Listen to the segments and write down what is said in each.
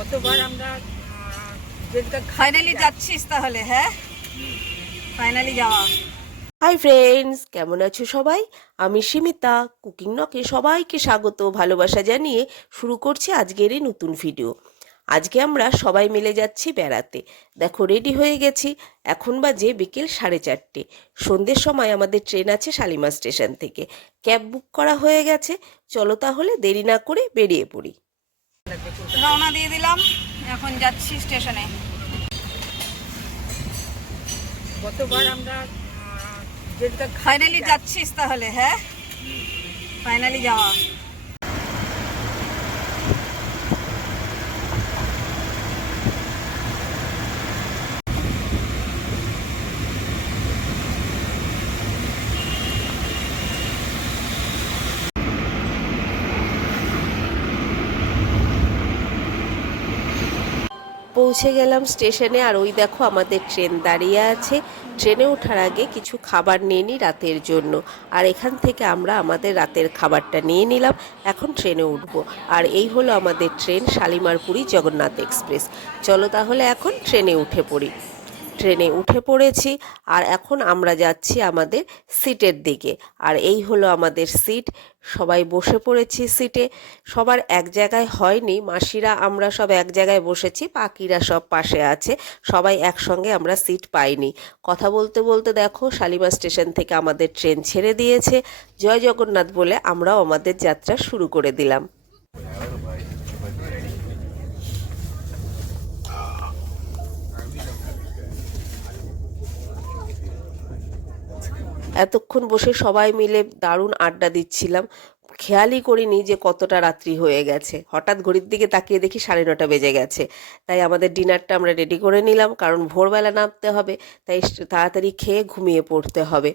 গতবার আমরা ফাইনালি যাচ্ছিস তাহলে? হ্যাঁ, ফাইনালি যাওয়া। হাই ফ্রেন্ডস, কেমন আছো সবাই? আমি সীমিতা কুকিং নকে সবাইকে স্বাগত ভালোবাসা জানিয়ে শুরু করছি আজকের এই নতুন ভিডিও। আজকে আমরা সবাই মিলে যাচ্ছি বেড়াতে। দেখো রেডি হয়ে গেছি, এখন বাজে বিকেল 4:30। সন্ধ্যের সময় আমাদের ট্রেন আছে শালিমার স্টেশন থেকে। ক্যাব বুক করা হয়ে গেছে, চলো তাহলে দেরি না করে বেরিয়ে পড়ি। রওনা দিয়ে দিলাম, এখন যাচ্ছি স্টেশনে। গতবার আমরা ফাইনালি যাচ্ছিস তাহলে? হ্যাঁ, ফাইনালি যাওয়া। পৌঁছে গেলাম স্টেশনে, আর ওই দেখো আমাদের ট্রেন দাঁড়িয়ে আছে। ট্রেনে ওঠার আগে কিছু খাবার নিয়ে নিই রাতের জন্য, আর এখান থেকে আমরা আমাদের রাতের খাবারটা নিয়ে নিলাম। এখন ট্রেনে উঠব, আর এই হলো আমাদের ট্রেন শালিমার পুরী জগন্নাথ এক্সপ্রেস। চলো তাহলে এখন ট্রেনে উঠে পড়ি। ট্রেনে উঠে পড়েছি, আর এখন আমরা যাচ্ছি আমাদের সিটের দিকে। আর এই হলো আমাদের সিট, সবাই বসে পড়েছি সিটে। সবার এক জায়গায় হয়নি, মাসিরা আমরা সব এক জায়গায় বসেছি, বাকিরা সব পাশে আছে। সবাই একসঙ্গে আমরা সিট পাইনি। কথা বলতে বলতে দেখো শালিমার স্টেশন থেকে আমাদের ট্রেন ছেড়ে দিয়েছে। জয় জগন্নাথ বলে আমরাও আমাদের যাত্রা শুরু করে দিলাম। এতক্ষণ বসে সবাই মিলে দারুণ আড্ডা দিচ্ছিলাম, খেয়ালই করিনি যে কতটা রাত্রি হয়ে গেছে। হঠাৎ ঘড়ির দিকে তাকিয়ে দেখি 9:30 বেজে গেছে। তাই আমাদের ডিনারটা আমরা রেডি করে নিলাম, কারণ ভোরবেলা নামতে হবে, তাই তাড়াতাড়ি খেয়ে ঘুমিয়ে পড়তে হবে।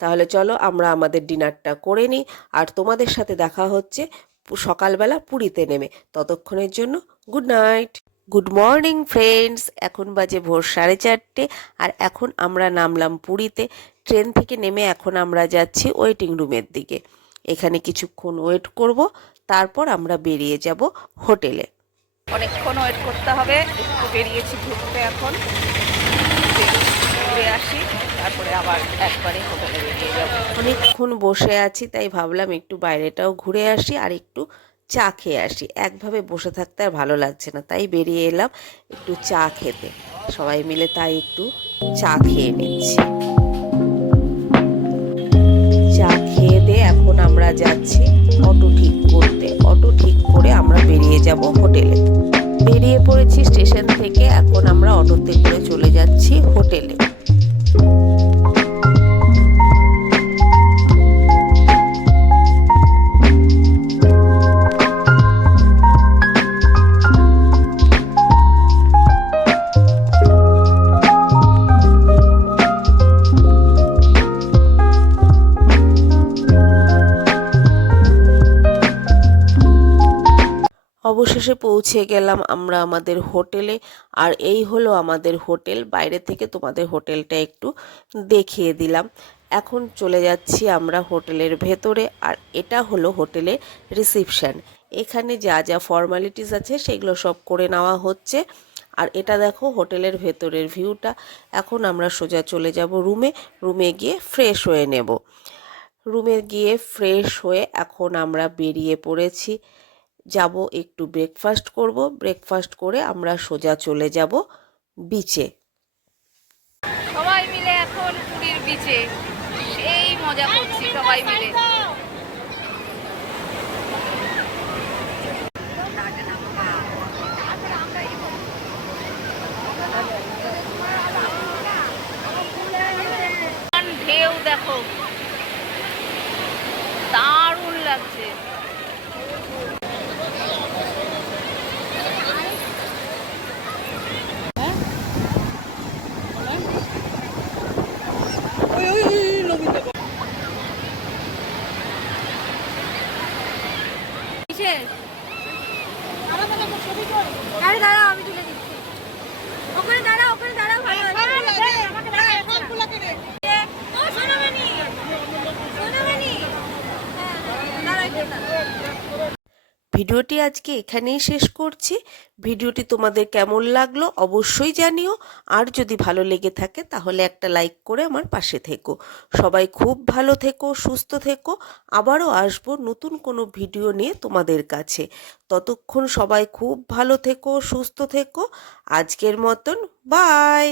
তাহলে চলো আমরা আমাদের ডিনারটা করে নিই, আর তোমাদের সাথে দেখা হচ্ছে সকালবেলা পুরীতে নেমে। ততক্ষণের জন্য good night. Good morning friends, এখন বাজে ভোর 4:30, আর এখন আমরা নামলাম পুরীতে। ট্রেন থেকে নেমে এখন আমরা যাচ্ছি ওয়েটিং রুমের দিকে। এখানে কিছুক্ষণ ওয়েট করব, তারপর আমরা বেরিয়ে যাব হোটেলে। অনেকক্ষণ ওয়েট করতে হবে, একটু বেরিয়েছি ঘুরতে, এখন ঘুরে আসি, তারপরে আবার একবারে হোটেলে বেরিয়ে যাবো। অনেকক্ষণ বসে আছি, তাই ভাবলাম একটু বাইরেটাও ঘুরে আসি আর একটু চা খেয়ে আসি। একভাবে বসে থাকতে আর ভালো লাগছে না, তাই বেরিয়ে এলাম একটু চা খেতে। সবাই মিলে তাই একটু চা খেয়ে নিচ্ছি। চা খেয়ে দিয়ে এখন আমরা যাচ্ছি অটো ঠিক করতে। অটো ঠিক করে আমরা বেরিয়ে যাব হোটেলে। বেরিয়ে পড়েছি স্টেশন থেকে, এখন আমরা অটোতে করে চলে যাচ্ছি হোটেলে। অবশেষে পৌঁছে গেলাম আমরা আমাদের হোটেলে, আর এই হলো আমাদের হোটেল। বাইরে থেকে তোমাদের হোটেলটা একটু দেখিয়ে দিলাম। এখন চলে যাচ্ছি আমরা হোটেলের ভেতরে, আর এটা হলো হোটেলের রিসিপশন। এখানে যা যা ফর্মালিটিস আছে সেগুলো সব করে নেওয়া হচ্ছে। আর এটা দেখো হোটেলের ভেতরের ভিউটা। এখন আমরা সোজা চলে যাব রুমে। রুমে গিয়ে ফ্রেশ হয়ে নেব। রুমে গিয়ে ফ্রেশ হয়ে এখন আমরা বেরিয়ে পড়েছি, যাব একটু ব্রেকফাস্ট করব। ব্রেকফাস্ট করে আমরা সোজা চলে যাব বিচে। সবাই মিলে এখন পুরীর বিচে সেই মজা করছি সবাই মিলে। ঢেউ দেখো, দারুণ লাগছে। ভিডিওটি আজকে এখানেই শেষ করছি। ভিডিওটি তোমাদের কেমন লাগলো অবশ্যই জানিও, আর যদি ভালো লেগে থাকে তাহলে একটা লাইক করে আমার পাশে থেকো। সবাই খুব ভালো থেকো, সুস্থ থেকো। আবারও আসবো নতুন কোনো ভিডিও নিয়ে তোমাদের কাছে। ততক্ষণ সবাই খুব ভালো থেকো, সুস্থ থেকো। আজকের মতন বাই।